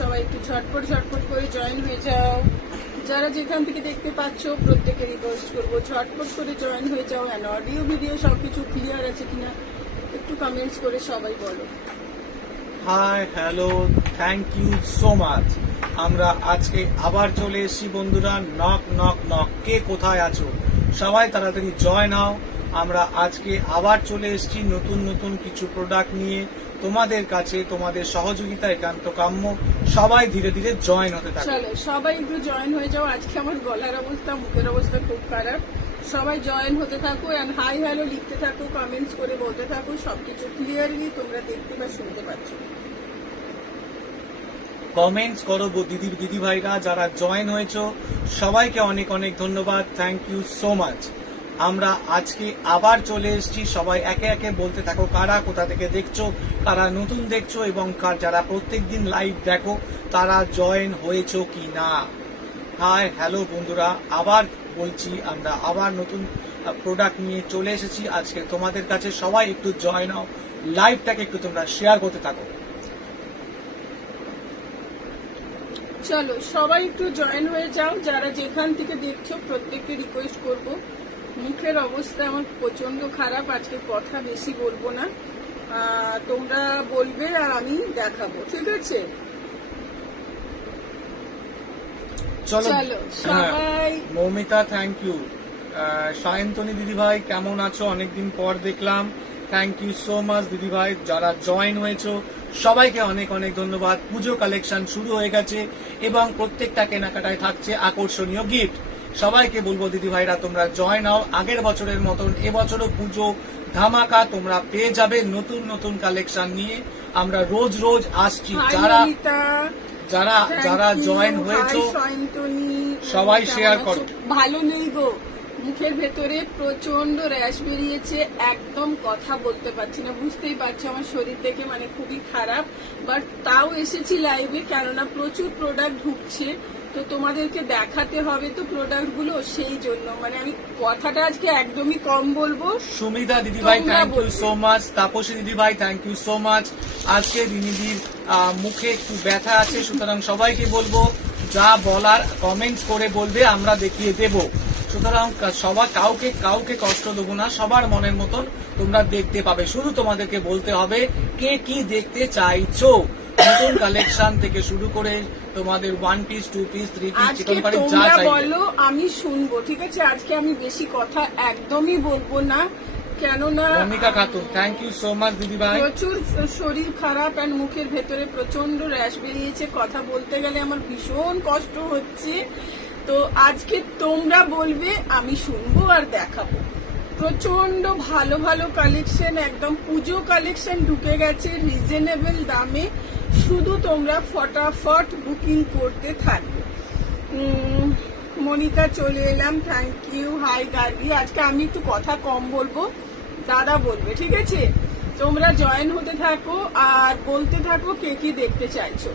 সবাই একটু ঝটপট ঝটপট করে জয়েন হয়ে যাও। যারা যেখান থেকে দেখতে পাচ্ছ প্রত্যেকে রিকোয়েস্ট করবো ঝটপট করে জয়েন হয়ে যাও। অ্যান্ড অডিও ভিডিও সবকিছু ক্লিয়ার আছে কিনা একটু কমেন্টস করে সবাই বলো। Hi hello, thank you so much. আমরা আজকে আবার চলে এসেছি বন্ধুরা। নক নক নক, কে কোথায় আছো? সবাই তাড়াতাড়ি জয়েন হও। আমরা আজকে আবার চলে এসেছি নতুন নতুন কিছু প্রোডাক্ট নিয়ে তোমাদের কাছে। তোমাদের সহযোগিতা একান্ত কাম্য। সবাই ধীরে ধীরে জয়েন হতে থাকে। চলো সবাই একটু জয়েন হয়ে যাও। আজকে আমার গলার অবস্থা, মুখের অবস্থা খুব খারাপ। সবাই জয়েন হতে থাকো অ্যান্ড হাই হ্যালো লিখতে থাকো, কমেন্টস করে বলতে থাকো। সবকিছু ক্লিয়ারলি তোমরা দেখতে বা শুনতে পাচ্ছ। কমেন্টস করো দিদি ভাইরা যারা জয়েন হয়েছো, সবাইকে অনেক অনেক ধন্যবাদ। Thank you so much. আমরা আজকে আবার চলে এসেছি। সবাই একে একে বলতে থাকো কারা কোথা থেকে দেখছো, কারা নতুন দেখছো এবং যারা প্রত্যেকদিন লাইভ দেখো তারা জয়েন হয়েছো কি না। হাই হ্যালো বন্ধুরা, আবার বলছি আমরা আবার নতুন প্রোডাক্ট নিয়ে চলে এসেছি আজকে তোমাদের কাছে। সবাই একটু জয়েন হও, লাইভটাকে একটু তোমরা শেয়ার করতে থাকো। চলো সবাই একটু জয়েন হয়ে যাও। যারা যেখান থেকে দেখছো প্রত্যেককে রিকোয়েস্ট করব। মুখের অবস্থা আমার প্রচন্ড খারাপ, আজকে কথা বেশি বলবো না। তোমরা বলবে আর আমি দেখাবো, ঠিক আছে? চলো সবাই। Moumita thank you. সায়ন্তনী দিদি ভাই কেমন আছো? অনেকদিন পর দেখলাম। থ্যাংক ইউ সো মাচ দিদি ভাই। যারা জয়েন হয়েছো সবাইকে অনেক অনেক ধন্যবাদ। পুজো কালেকশন শুরু হয়ে গেছে এবং প্রত্যেকটা কেনাকাটায় থাকছে আকর্ষণীয় গিফট। সবাইকে বলবো দিদি ভাইরা তোমরা জয়েন হও। আগের বছরের মতন এবছরও পুজো ধামাকা তোমরা পেয়ে যাবে নতুন নতুন কালেকশন নিয়ে। আমরা রোজ রোজ আসছি। যারা যারা জয়েন হয়েছো সবাই শেয়ার করো। ভালো নেই গো, মুখের ভেতরে প্রচন্ড র্যাশ বেরিয়েছে, একদম কথা বলতে পারছি না। বুঝতেই পারছো আমার শরীর থেকে মানে খুবই খারাপ। বাট তাও এসেছি লাইভে, কেননা প্রচুর প্রোডাক্ট ঢুকছে, তো তোমাদেরকে দেখাতে হবে তো প্রোডাক্ট গুলো, সেই জন্য মানে আমি কথাটা আজকে একদমই কম বলবো। সুমিতা দিদি ভাই thank you so much. Tapasi দিদি ভাই থ্যাংক ইউ সো মাচ। আজকে দিদির মুখে একটু ব্যথা আছে, সুতরাং সবাইকে বলবো যা বলার কমেন্টস করে বলবে, আমরা দেখিয়ে দেব। সুতরাং সবার কাউকে কষ্ট দেবো না, সবার মনের মতন তোমরা দেখতে পাবে। শুধু তোমাদেরকে বলতে হবে কে কি দেখতে চাইছো। নতুন কালেকশন থেকে শুরু করে তোমাদের 1 piece 2 piece 3 piece chicken curry যা চাইবে বলো আমি শুনবো, ঠিক আছে? আজকে আমি বেশি কথা একদমই বলবো না, কেননা Bhumika Khatun thank you so much দিদি ভাই। প্রচুর শরীর খারাপ এন্ড মুখের ভেতরে প্রচন্ড র্যাশ বেরিয়েছে, কথা বলতে গেলে আমার ভীষণ কষ্ট হচ্ছে। তো আজকে তোমরা বলবে, আমি শুনবো আর দেখাবো। প্রচন্ড ভালো ভালো কালেকশন, একদম পুজো কালেকশন ঢুকে গেছে রিজনেবল দামে। শুধু তোমরা ফটাফট বুকিং করতে থাকবে। মনিকা চলে এলাম, থ্যাংক ইউ। হাই গার্গি। আজকে আমি একটু কথা কম বলবো, দাদা বলবে, ঠিক আছে? তোমরা জয়েন হতে থাকো আর বলতে থাকো কে কি দেখতে চাইছো।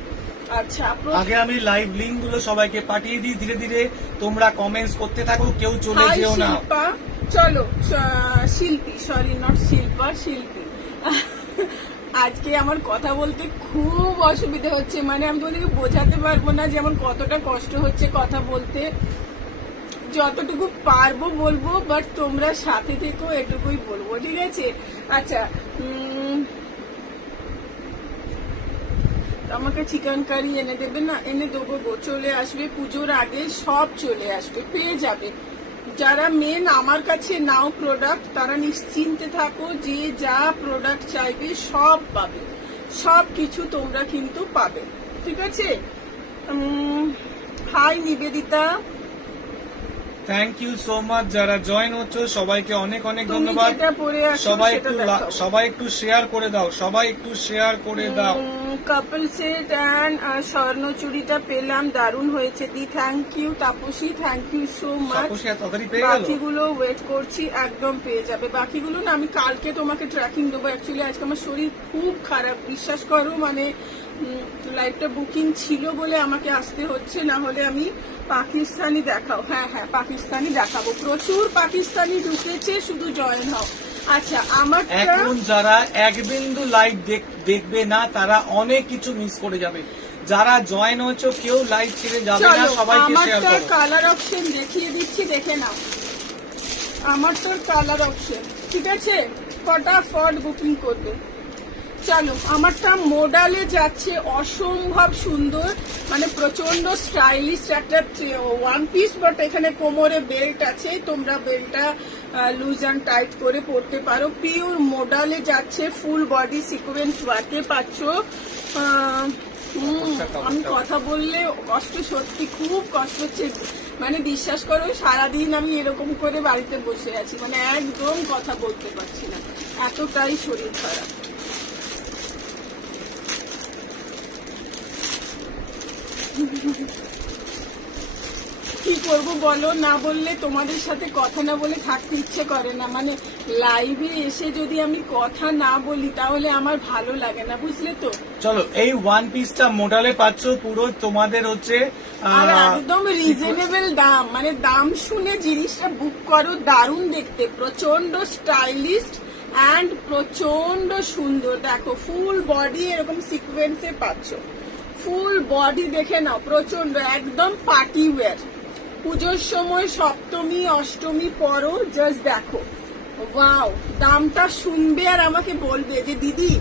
আচ্ছা, আগে আমি লাইভ লিংক গুলো সবাইকে পাঠিয়ে দিই, ধীরে ধীরে তোমরা কমেন্টস করতে থাকো, কেউ চলে যেও না। চলো শিল্পী, সরি নট শিল্পা, শিল্পী। আজকে আমার কথা বলতে খুব অসুবিধা হচ্ছে, মানে আমি তোমাদেরকে বোঝাতে পারবো না যে আমার কতটা কষ্ট হচ্ছে কথা বলতে। যতটুকু পারবো বলবো, বাট তোমরা সাথে থেকো এটুকুই বলবো, ঠিক আছে? আচ্ছা, আমাকে চিকেন কারি এনে দেবে না? এনে দেবো গো, চলে আসবে পুজোর আগে, সব চলে আসবে, পেয়ে যাবে। যারা মেন আমার কাছে নাও প্রোডাক্ট, তারা নিশ্চিন্তে থাকো, যে যা প্রোডাক্ট চাইবে সব পাবে, সব কিছু তোমরা কিন্তু পাবে, ঠিক আছে? Hi Nivedita, thank you so much. যারা জয়েন হচ্ছে সবাইকে অনেক অনেক ধন্যবাদ। সবাই একটু শেয়ার করে দাও, সবাই একটু শেয়ার করে দাও। কাপল সেট অ্যান্ড স্বর্ণ চুড়িটা পেলাম, দারুণ হয়েছে দি। Thank you Tapasi, thank you so much. বাকিগুলো ওয়েট করছি, একদম পেয়ে যাবে। বাকিগুলো না আমি কালকে তোমাকে ট্র্যাকিং দেবো। অ্যাকচুয়ালি আজকে আমার শরীর খুব খারাপ, বিশ্বাস করো। মানে লাইভটা বুকিং ছিল বলে আমাকে আসতে হচ্ছে, না হলে আমি পাকিস্তানি দেখাও। হ্যাঁ হ্যাঁ, পাকিস্তানি দেখাবো। প্রচুর পাকিস্তানি ঢুকেছে, শুধু জয়েন হও। আচ্ছা, আমার এখন যারা এক বিন্দু লাইভ দেখবে না তারা অনেক কিছু মিস করে যাবে। যারা জয়েন হয়েছে কেউ লাইভ ছেড়ে যাবে না, চলো সবাইকে শেয়ার আমারটার করো। কালার অপশন দেখিয়ে দিচ্ছি, দেখে নাও আমারটার কালার অপশন, ঠিক আছে? ফটাফট বুকিং করবে। চলো আমারটা মোডালে যাচ্ছে, অসম্ভব সুন্দর, মানে প্রচন্ড স্টাইলিশ একটা ওয়ান পিস, বাট এখানে কোমরে বেল্ট আছে, তোমরা বেল্টটা লুজ অ্যান্ড টাইট করে পরতে পারো। পিওর মোডালে যাচ্ছে, ফুল বডি সিকোয়েন্স ওয়ার্কে পাচ্ছ। আমি কথা বললে কষ্ট, সত্যি খুব কষ্ট হচ্ছে, মানে বিশ্বাস করো সারাদিন আমি এরকম করে বাড়িতে বসে আছি, মানে একদম কথা বলতে পারছি না, এতটাই শরীর খারাপ। কি করবো বলো, না বললে তোমাদের সাথে কথা না বলে থাকতে ইচ্ছে করে না, মানে লাইভে এসে যদি আমি কথা না বলি তাহলে আমার ভালো লাগে না, বুঝলে তো? চলো এই ওয়ান পিসটা মোডালে পাচ্ছ, পুরো তোমাদের হচ্ছে আর একদম রিজনেবল দাম, মানে দাম শুনে জিনিসটা বুক করো, দারুণ দেখতে, প্রচন্ড স্টাইলিশ অ্যান্ড প্রচন্ড সুন্দর। দেখো ফুল বডি এরকম সিকোয়েন্সে পাচ্ছ, ফুল বডি দেখে নাও, প্রচন্ড একদম পার্টি ওয়্যার। পুজোর সময় সপ্তমী অষ্টমী পরো, জাস্ট দেখো ওয়াও। দামটা শুনবে আর আমাকে বলবে যে দিদি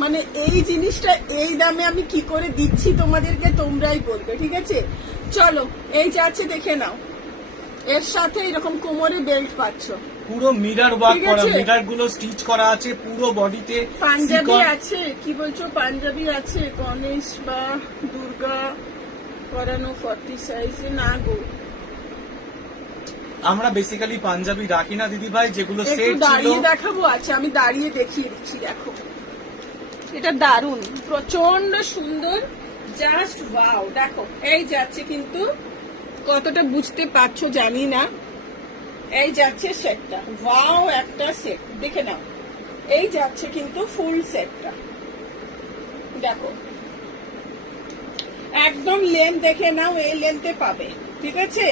মানে এই জিনিসটা এই দামে আমি কি করে দিচ্ছি তোমাদেরকে, তোমরাই বলবে, ঠিক আছে? চলো এই যাচ্ছে দেখে নাও, এর সাথে এরকম কোমরে বেল্ট পাচ্ছ, পুরো মিরর ওয়ার্ক ঠিক করা, আছে? মিরর গুলো স্টিচ করা আছে পুরো বডিতে। পাঞ্জাবি আছে, কি বলছো পাঞ্জাবি আছে, গণেশ বা দুর্গা করানো 40 সাইজে না গো, আমরা বেসিক্যালি পাঞ্জাবি রাখি না দিদি ভাই, যেগুলো একটু সেট ছিল। দাঁড়িয়ে দেখাবো, আচ্ছা আমি দাঁড়িয়ে দেখিয়ে দিচ্ছি, দেখো এটা দারুণ, প্রচন্ড সুন্দর, জাস্ট ওয়াও। দেখো এই যাচ্ছে, কিন্তু কতটা বুঝতে পারছো জানি না, এই যাচ্ছে সেটটা, ওয়াও একটা সেট দেখে নাও, এই যাচ্ছে কিন্তু ফুল সেটটা, দেখো একদম লেন্থ দেখে নাও, এই লেন্থে পাবে, ঠিক আছে?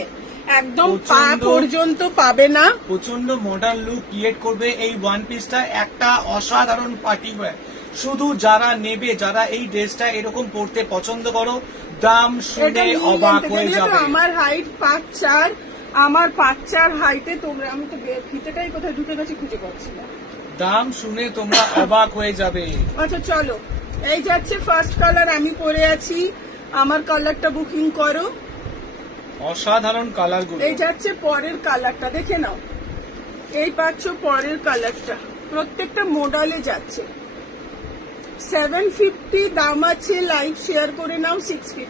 একদম পা পর্যন্ত পাবে না, প্রচন্ড মডার্ন লুক ক্রিয়েট করবে এই ওয়ান পিসটা, একটা অসাধারণ পার্টি ওয়্যার। শুধু যারা নেবে, যারা এই ড্রেসটা এরকম পরতে পছন্দ করো, দাম শুনে অবাক হয়ে যাবে। আমার হাইট 5'4", আমার 5'4" হাইটে তোমরা, আমি তো ফিতেটাই কোথায় ঢুকে গেছি খুঁজে পাচ্ছি না, দাম শুনে তোমরা অবাক হয়ে যাবে। আচ্ছা চলো এই যাচ্ছে ফার্স্ট কালার, আমি পরে আছি, আমার কালারটা বুকিং করো। অসাধারণ কালার গুলো। এই যাচ্ছে পরের কালারটা, দেখে নাও, এই পাচ্ছ পরের কালারটা, প্রত্যেকটা মোডালে যাচ্ছে। 750 দাম আছে, লাইভ শেয়ার করে নাও 650,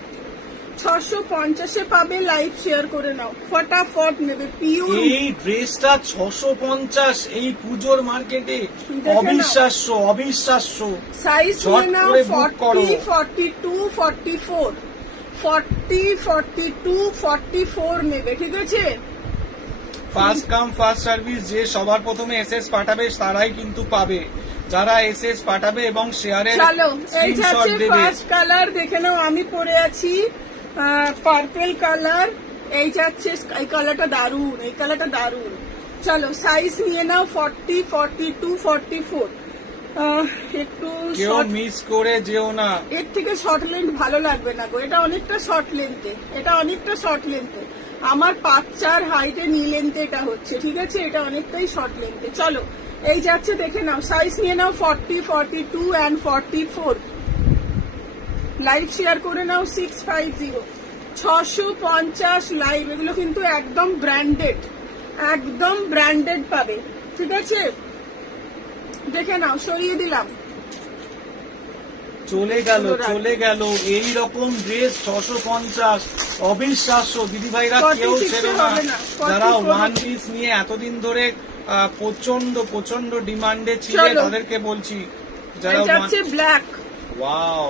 650-এ পাবে, লাইভ শেয়ার করে নাও, ফটাফট নেবে। পিওর এই ড্রেসটা 650 এই পুজোর মার্কেটে, অবিশ্বাস্য অবিশ্বাস্য। সাইজ নিয়ে নাও, করে বুক করো। 40, 42, 44, 40, 42, 44 নেবে, ঠিক আছে? ফার্স্ট কাম ফার্স্ট সার্ভিস, যে সবার প্রথমে এসএস পাঠাবে তারাই কিন্তু পাবে, যারা এসএস পাঠাবে এবং শেয়ারের চলো এই স্ক্রিনশট যাচ্ছে দেবে। ফার্স্ট কালার, দেখে নাও, আমি পরে আছি পার্পল কালার, এই যাচ্ছে, এই কালারটা দারুন, এই কালারটা দারুন। চলো সাইজ নিয়ে নাও, 40, 42, 44, একটু কেউ short, মিস করে যেও না। এর থেকে শর্ট লেন্থ ভালো লাগবে না গো, এটা অনেকটা শর্ট লেন্থে, এটা অনেকটা শর্ট লেন্থে, আমার 5'4" হাইটে নি লেন্থে এটা হচ্ছে, ঠিক আছে? এটা অনেকটাই শর্ট লেন্থে। চলো এই যাচ্ছে দেখে নাও, সাইজ নিয়ে নাও 40, 42 অ্যান্ড 44, লাইভ শেয়ার করে নাও 650, 650 লাইভ, এগুলো কিন্তু একদম ব্র্যান্ডেড, একদম ব্র্যান্ডেড পাবে, ঠিক আছে? দেখে নাও, সরিয়ে দিলাম, চলে গেল এই রকম ড্রেস 650, অবিশ্বাস্য দিদি ভাইরা, কেউ ছেড়ো না। যারা ওয়ান পিস নিয়ে এতদিন ধরে প্রচন্ড ডিমান্ডে ছিল, তাদেরকে বলছি, যারা যাচ্ছে ব্ল্যাক, ওয়াও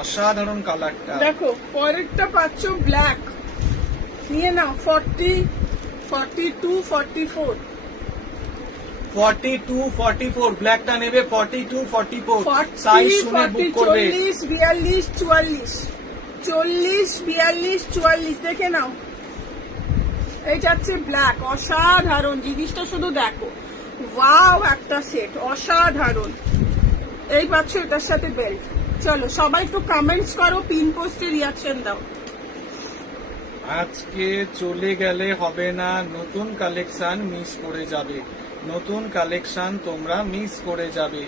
অসাধারণ কালারটা। দেখো পরেরটা পাচ্ছ ব্ল্যাক, নিয়ে নাও 40, 42, 44, 42, 44 ব্ল্যাকটা নেবে, 42, 44 সাইজ শুনে বুক করবে। 40, 42, 44, 40, 42, 44 দেখে নাও, এই যাচ্ছে ব্ল্যাক, অসাধারণ জিনিসটা, শুধু দেখো ওয়াও একটা সেট, অসাধারণ। এই পাচ্ছ এটার সাথে বেল্ট, চলো সবাই একটু কমেন্টস করো, পিন পোস্টে রিয়াকশন দাও। আজকে চলে গেলে হবে না, নতুন কালেকশন মিস করে যাবে, নতুন কালেকশন তোমরা মিস করে যাবে।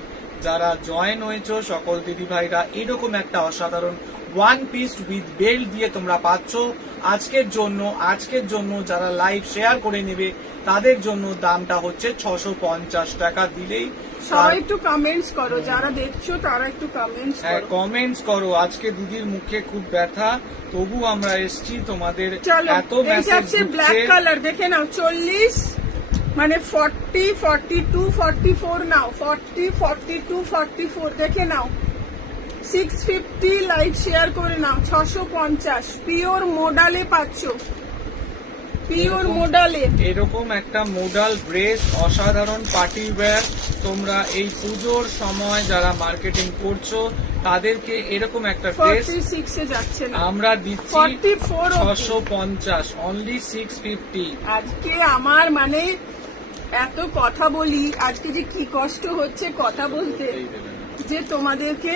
যারা জয়েন হয়েছো সকল দিদি ভাইরা এরকম একটা অসাধারণ ওয়ান পিস উইথ বেল্ট দিয়ে তোমরা পাচ্ছ আজকের জন্য যারা লাইভ শেয়ার করে নেবে তাদের জন্য দামটা হচ্ছে 650 টাকা দিলেই। সবাই একটু কমেন্টস করো, যারা দেখছো তারা একটু কমেন্টস হ্যাঁ করো। কমেন্টস করো। আজকে দিদির মুখে খুব ব্যথা, তবু আমরা এসছি তোমাদের চলো এত এই মেসেজ যাচ্ছে ব্ল্যাক ঢুকছে। কালার, দেখে নাও 40 মানে 40 42 44 নাও, 40 42 44 দেখে নাও। 650 লাইক শেয়ার করে নাও। 650 পিওর মোডালে পাচ্ছ, পিওর মোডালে। এরকম একটা মোডাল ড্রেস, অসাধারণ পার্টি ওয়্যার, তোমরা এই পুজোর সময় যারা মার্কেটিং করছো তাদেরকে এরকম একটা ড্রেস 46 এ যাচ্ছে না, আমরা দিচ্ছি 44 অবধি। 650, অনলি 650। আজকে আমার মানে এত কথা বলি, আজকে যে কি কষ্ট হচ্ছে কথা বলতে, যে তোমাদেরকে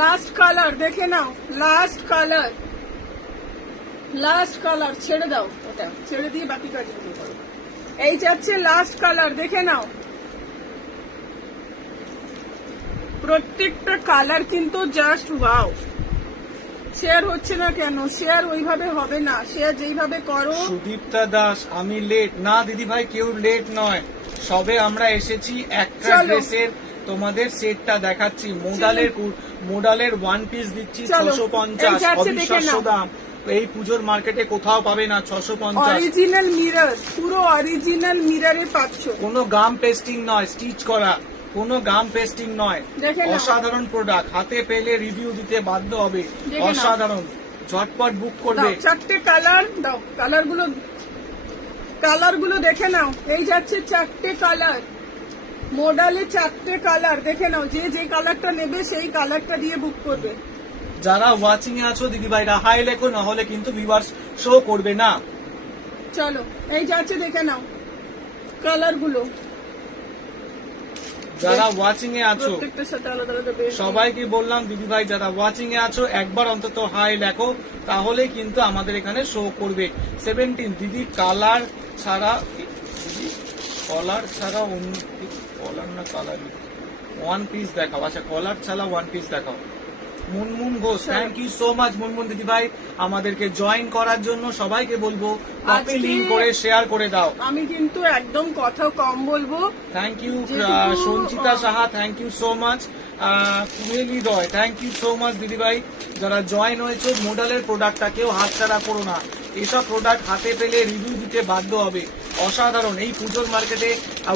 লাস্ট কালার দেখে নাও, লাস্ট কালার, লাস্ট কালার ছেড়ে দাও, ওটা ছেড়ে দিয়ে বাকি কাজগুলো করো। এই যাচ্ছে লাস্ট কালার, দেখে নাও। প্রত্যেকটা কালার কিন্তু জাস্ট ওয়াও। শেয়ার হচ্ছে না কেন? শেয়ার ওইভাবে হবে না, শেয়ার যেইভাবে করো। সুদীপ্তা দাস, আমি লেট না দিদি ভাই, কেউ লেট নয়, সবে আমরা এসেছি একটা চলো। ড্রেসের তোমাদের সেটটা দেখাচ্ছি। মোডালের ওয়ান পিস দিচ্ছি চলো। 650, এই যাচ্ছে, দেখে অবিশ্বাস্য নাও। দাম, এই পুজোর মার্কেটে কোথাও পাবে না। 650, অরিজিনাল মিরর, পুরো অরিজিনাল মিররে পাচ্ছ। কোনো গাম পেস্টিং নয়, স্টিচ করা, কোনো গাম পেস্টিং নয়, দেখে নাও। অসাধারণ প্রোডাক্ট, হাতে পেলে রিভিউ দিতে বাধ্য হবে। দেখে নাও। অসাধারণ, ঝটপট বুক করবে। দাও চারটে কালার দাও, কালার গুলো দেখে নাও। এই যাচ্ছে চারটে কালার, মোডালে চারটে কালার দেখে নাও। যে যে কালারটা নেবে সেই কালারটা দিয়ে বুক করবে। যারা ওয়াচিং এ আছো দিদি ভাইরা হাই লেখো, না হলে কিন্তু ভিউয়ার্স শো করবে না। চলো এই যাচ্ছে, দেখে নাও কালার গুলো। যারা ওয়াচিং এ আছো প্রত্যেকটার সাথে আলাদা আলাদা বেশ। সবাইকে বললাম দিদি ভাই যারা ওয়াচিং এ আছো একবার অন্তত হাই লেখো, তাহলে কিন্তু আমাদের এখানে শো করবে। 17 দিদি কালার ছাড়া, কলার ছাড়া কলার না কালার ওয়ান পিস দেখাও। আচ্ছা কলার ছাড়া ওয়ান পিস দেখাও। Munmun Ghosh, thank you so much Munmun দিদি ভাই আমাদেরকে জয়েন করার জন্য। সবাইকে বলবো কপি লিংক করে শেয়ার করে দাও। আমি কিন্তু একদম কথা কম বলবো। থ্যাংক ইউ যেটুকু, Sanchita Saha, thank you so much. কুমেলি Roy, thank you so much দিদি ভাই যারা জয়েন হয়েছে। মোডালের প্রোডাক্টটা কেউ হাতছাড়া করো না, এসব প্রোডাক্ট হাতে পেলে রিভিউ দিতে বাধ্য হবে। অসাধারণ এই পুজোর মার্কেটে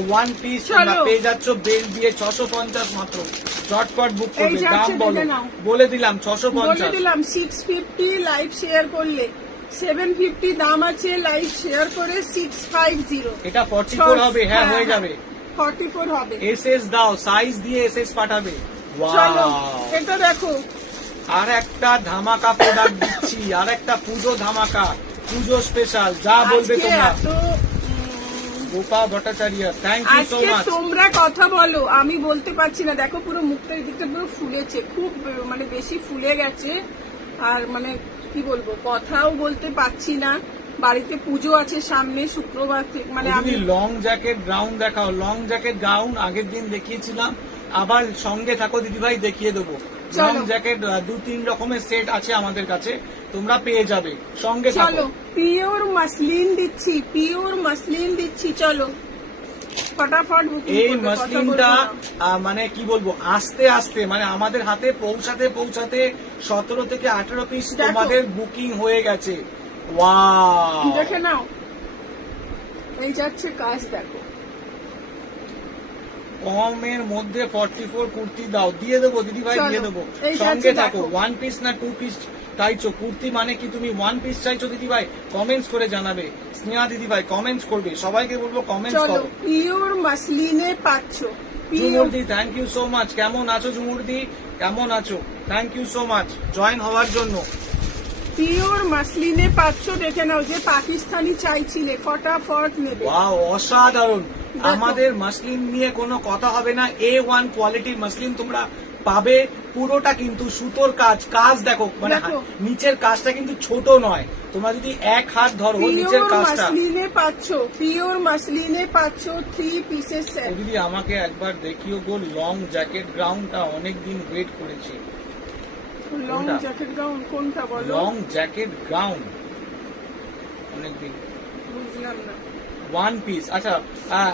ওয়ান পিস চলো। পেয়ে যাচ্ছ বেল দিয়ে 650 মাত্র। ঝটপট বুক এই করবে, যাচ্ছে, দাম বলো, দেখে নাও। বলে দিলাম বলে 650। দিলাম 650 লাইভ শেয়ার করলে, 750 দাম আছে, লাইভ শেয়ার করে 650। এটা 44 হবে, হ্যাঁ হয়ে যাবে। 44 হবে। এসএস দাও, সাইজ দিয়ে এসএস পাঠাবে। চলো ওয়াও, এটা দেখো। আর একটা ধামাকা প্রোডাক্ট দিচ্ছি, আর একটা পুজো ধামাকা, পুজো স্পেশাল, যা বলবে আজকে তোমরা। এত, Gopa Bhattacharya, thank you so আজকে মাচ। তোমরা কথা বলো, আমি বলতে পারছি না। দেখো পুরো মুখটা এদিকটা পুরো ফুলেছে, খুব মানে বেশি ফুলে গেছে। আর মানে কি বলবো, কথাও বলতে পারছি না। বাড়িতে পুজো আছে সামনে, শুক্রবার থেকে, মানে আমি লং জ্যাকেট গাউন দেখাও। লং জ্যাকেট গাউন আগের দিন দেখিয়েছিলাম, আবার সঙ্গে থাকো দিদিভাই দেখিয়ে দেবো। চলো। লং জ্যাকেট 2-3 রকমের সেট আছে আমাদের কাছে, তোমরা পেয়ে যাবে, সঙ্গে চলো থাকো। পিওর মাসলিন দিচ্ছি, পিওর মাসলিন দিচ্ছি। চলো ফটাফট বুকিং এই করবে, কথা মাসলিনটা বলবো না। মানে কি বলবো, আস্তে আস্তে মানে আমাদের হাতে পৌঁছাতে 17 থেকে 18 পিস দেখো। তোমাদের বুকিং হয়ে গেছে। ওয়াও, দেখে নাও। এই যাচ্ছে কাজ দেখো। কমের মধ্যে 44 কুর্তি দাও, দিয়ে দেবো দিদি ভাই, চলো, দিয়ে দেবো, এই সঙ্গে যাচ্ছে থাকো। দেখো। 1 পিস না 2 পিস চাইছো কুর্তি, মানে কি তুমি 1 পিস চাইছো দিদি ভাই? কমেন্টস করে জানাবে। স্নেহা দিদি ভাই কমেন্টস করবে, সবাইকে বলবো কমেন্টস চলো করো। পিওর মাসলিনে পাচ্ছ। ঝুমুরদি, থ্যাংক ইউ সো মাচ। কেমন আছো ঝুমুরদি, কেমন আছো? Thank you so much join হওয়ার জন্য। পিওর মাসলিনে পাচ্ছ, দেখে নাও। যে পাকিস্তানি চাইছিলে ফটাফট নেবে। ওয়াও, অসাধারণ। দেখো। আমাদের মাসলিন নিয়ে কোনো কথা হবে না, A1 কোয়ালিটির মাসলিন তোমরা পাবে। পুরোটা কিন্তু সুতোর কাজ, কাজ দেখো মানে দেখো। নিচের কাজটা কিন্তু ছোট নয়, তোমরা যদি এক হাত ধরো নিচের পিওর কাজটা। মাসলিনে পাচ্ছ, পিওর মাসলিনে পাচ্ছ 3 পিসের সেট। দিদি আমাকে একবার দেখিও গো, লং জ্যাকেট গ্রাউন্ডটা অনেকদিন ওয়েট করেছি। লং কোনটা? জ্যাকেট গাউন কোনটা বলো? লং জ্যাকেট গ্রাউন্ড অনেকদিন। বুঝলাম না। ওয়ান পিস, আচ্ছা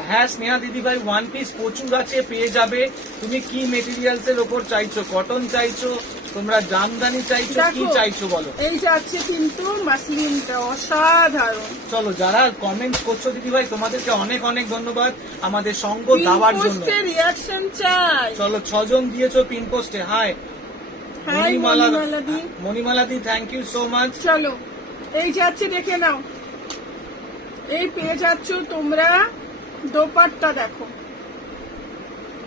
হ্যাঁ স্নেহা দিদি ভাই, ওয়ান পিস প্রচুর আছে, পেয়ে যাবে। তুমি কি মেটেরিয়ালস এর ওপর চাইছো? কটন চাইছো, তোমরা জামদানি চাইছো, কি দেখো, চাইছো বলো? এই যাচ্ছে কিন্তু মাসলিনটা অসাধারণ। চলো, যারা কমেন্ট করছো দিদি ভাই তোমাদেরকে অনেক অনেক ধন্যবাদ আমাদের সঙ্গ দেওয়ার জন্য। রিয়াকশন চাই। চলো, 6 জন দিয়েছো পিন পোস্টে। হাই হাই মণিমালাদি। মণিমালাদি, থ্যাংক ইউ সো মাচ। চলো, এই যাচ্ছে, দেখে নাও। এই পেয়ে যাচ্ছ তোমরা দোপাট্টা, দেখো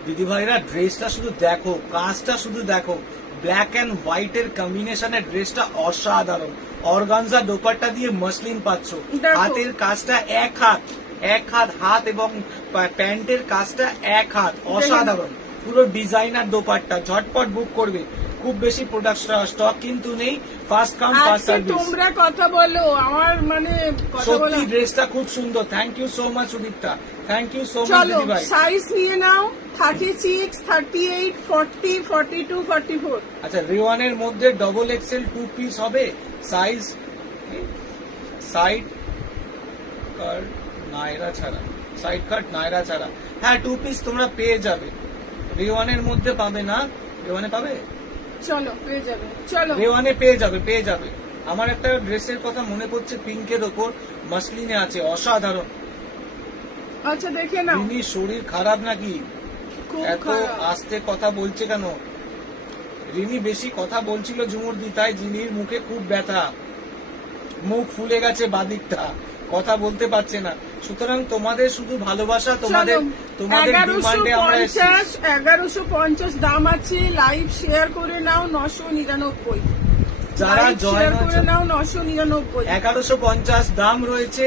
দিদি ভাইরা ড্রেসটা শুধু দেখো, কাজটা শুধু দেখো, ব্ল্যাক এন্ড হোয়াইট এর কম্বিনেশনের ড্রেসটা অসাধারণ। অর্গানজা দোপাট্টা দিয়ে মসলিন পাচ্ছ, দেখো। হাতের কাজটা এক হাত হাত এবং প্যান্টের কাজটা এক হাত, অসাধারণ। পুরো ডিজাইনার দোপাট্টা, ঝটপট বুক করবে। খুব বেশি প্রোডাক্ট স্টক কিন্তু নেই, ফার্স্ট কাম ফার্স্ট আজকে সার্ভিস। তোমরা কথা বলো, আমার মানে কথা বলো। সত্যি ড্রেসটা খুব সুন্দর, thank you so much Sudipta, thank you so much চলো, দিদি ভাই। সাইজ নিয়ে নাও, 36, 38, 40, 42, 44। আচ্ছা, রেওয়ানের মধ্যে ডবল এক্সেল 2 পিস হবে, সাইজ সাইড কাট নায়রা ছাড়া, সাইড কাট নায়রা ছাড়া। হ্যাঁ, 2 পিস তোমরা পেয়ে যাবে। রেওয়ানের মধ্যে পাবে না, রেওয়ানে পাবে, চলো পেয়ে যাবে। চলো, রেওয়ানে পেয়ে যাবে। আমার একটা ড্রেসের কথা মনে পড়ছে, পিঙ্কের ওপর মাসলিনে আছে, অসাধারণ। আচ্ছা দেখে নাও। রিনির শরীর খারাপ নাকি? খুব এত খারাপ। আস্তে কথা বলছে কেন? রিনি বেশি কথা বলছিল ঝুমুরদি, তাই জিনির মুখে খুব ব্যথা, মুখ ফুলে গেছে বাদিকটা, কথা বলতে পারছে না। সুতরাং তোমাদের শুধু ভালোবাসা, তোমাদের ডিমান্ডে আমরা এসেছি। 1150 দাম আছে। লাইভ শেয়ার করে নাও 999। যারা জয়েন করে নাও 999। 1150 দাম রয়েছে,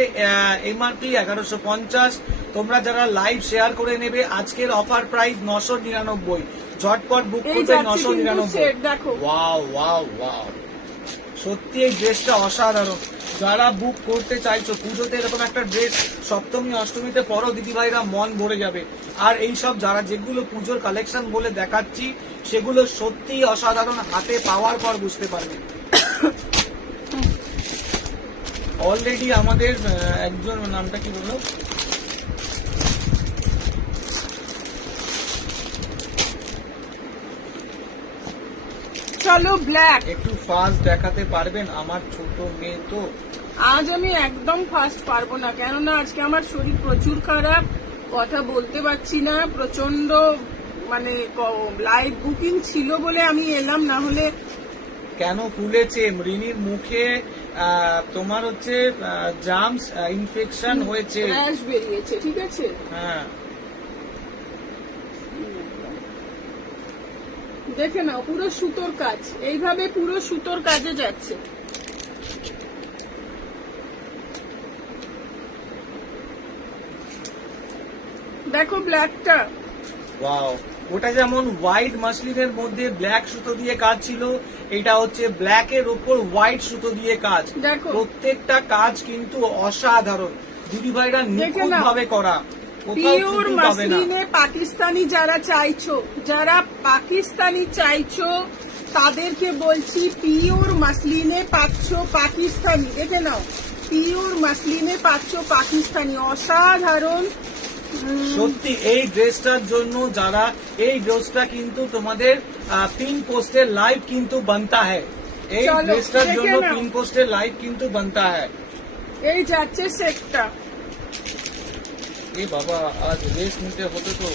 এমআরপি 1150। তোমরা যারা লাইভ শেয়ার করে নেবে, আজকের অফার প্রাইস 999। ঝটপট বুক এই করবে যাচ্ছে কিন্তু 999। সেট, দেখো। ওয়াও ওয়াও ওয়াও, সত্যি এই ড্রেসটা অসাধারণ। যারা বুক করতে চাইছো, পুজোতে এরকম একটা ড্রেস সপ্তমী অষ্টমীতে পরো দিদি ভাইরা, মন ভরে যাবে। আর এই সব যারা যেগুলো পুজোর কালেকশন বলে দেখাচ্ছি, সেগুলো সত্যি অসাধারণ, হাতে পাওয়ার পর বুঝতে পারবে। অলরেডি আমাদের একজন, নামটা কি বললো, চলো ব্ল্যাক। একটু ফাস্ট দেখাতে পারবেন, আমার ছোট মেয়ে তো। আজ আমি একদম ফার্স্ট পারবো না, কেননা আজকে আমার শরীর প্রচুর খারাপ, কথা বলতে পারছি না, প্রচন্ড মানে লাইভ বুকিং ছিল বলে আমি এলাম, না হলে। কেন ফুলেছে? রিনির মুখে তোমার হচ্ছে জামস ইনফেকশন হয়েছে, র্যাশ বেরিয়েছে, ঠিক আছে। হ্যাঁ। দেখে নাও, পুরো সুতোর কাজ, এইভাবে পুরো সুতোর কাজে যাচ্ছে। দেখো ব্ল্যাকটা, ওয়াও, ওটা যেমন হোয়াইট মাসলিনের মধ্যে ব্ল্যাক সুতো দিয়ে কাজ ছিল, এটা হচ্ছে ব্ল্যাক এর উপর হোয়াইট সুতো দিয়ে কাজ। দেখো। প্রত্যেকটা কাজ কিন্তু অসাধারণ, দিদি ভাইরা নিখুঁত ভাবে করা, কোথাও পিওর ত্রুটি পাবে না। মাসলিনে পাকিস্তানি যারা চাইছো, যারা পাকিস্তানি চাইছো, তাদেরকে বলছি পিওর মাসলিনে পাচ্ছ পাকিস্তানি। দেখে নাও, পিওর মাসলিনে পাচ্ছ পাকিস্তানি, অসাধারণ। সত্যি এই ড্রেসটার জন্য যারা, এই ড্রেসটা কিন্তু তোমাদের পিন পোস্টের লাইভ কিন্তু বানতা হ্যায়, এই চলো, ড্রেসটার দেখে জন্য নাও। পিন পোস্টের লাইভ কিন্তু বানতা হ্যায়। এই যাচ্ছে সেটটা। এ বাবা, আজ রেস্ট নিতে হতো তো,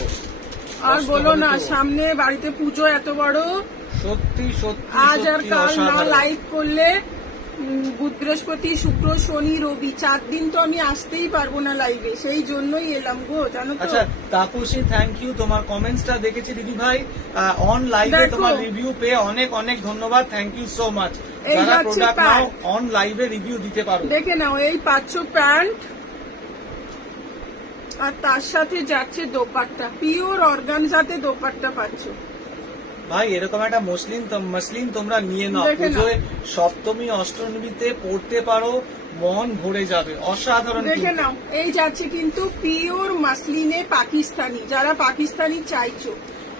আর কষ্ট বলো হবে না, তো। সামনে বাড়িতে পুজো এত বড়, সত্যি সত্যি আজ আর সত্যি কাল না অসাধারণ। লাইভ করলে বুধ বৃহস্পতি শুক্র শনি রবি 4 দিন তো আমি আসতেই পারবো না লাইভে, সেই জন্যই এলাম গো, জানো তো। আচ্ছা তাপসী, থ্যাংক ইউ, তোমার কমেন্টসটা দেখেছি দিদি ভাই, অন লাইভে দেখো। তোমার রিভিউ পেয়ে অনেক অনেক ধন্যবাদ, থ্যাংক ইউ সো মাচ। এই যারা যাচ্ছে প্রোডাক্ট প্যান্ট। নাও অন লাইভে রিভিউ দিতে পারো। দেখে নাও, এই পাচ্ছ প্যান্ট, আর তার সাথে যাচ্ছে দোপাট্টা, পিওর অর্গানজাতে দোপাট্টা পাচ্ছ। ভাই এরকম একটা মসলিন তোমরা নিয়ে নাও, দেখে নাও। পুজোয় সপ্তমী অষ্টমীতে পড়তে পারো, মন ভরে যাবে, অসাধারণ। দেখে নাও, এই যাচ্ছে কিন্তু পিওর মাসলিনে পাকিস্তানি, যারা পাকিস্তানি চাইছো,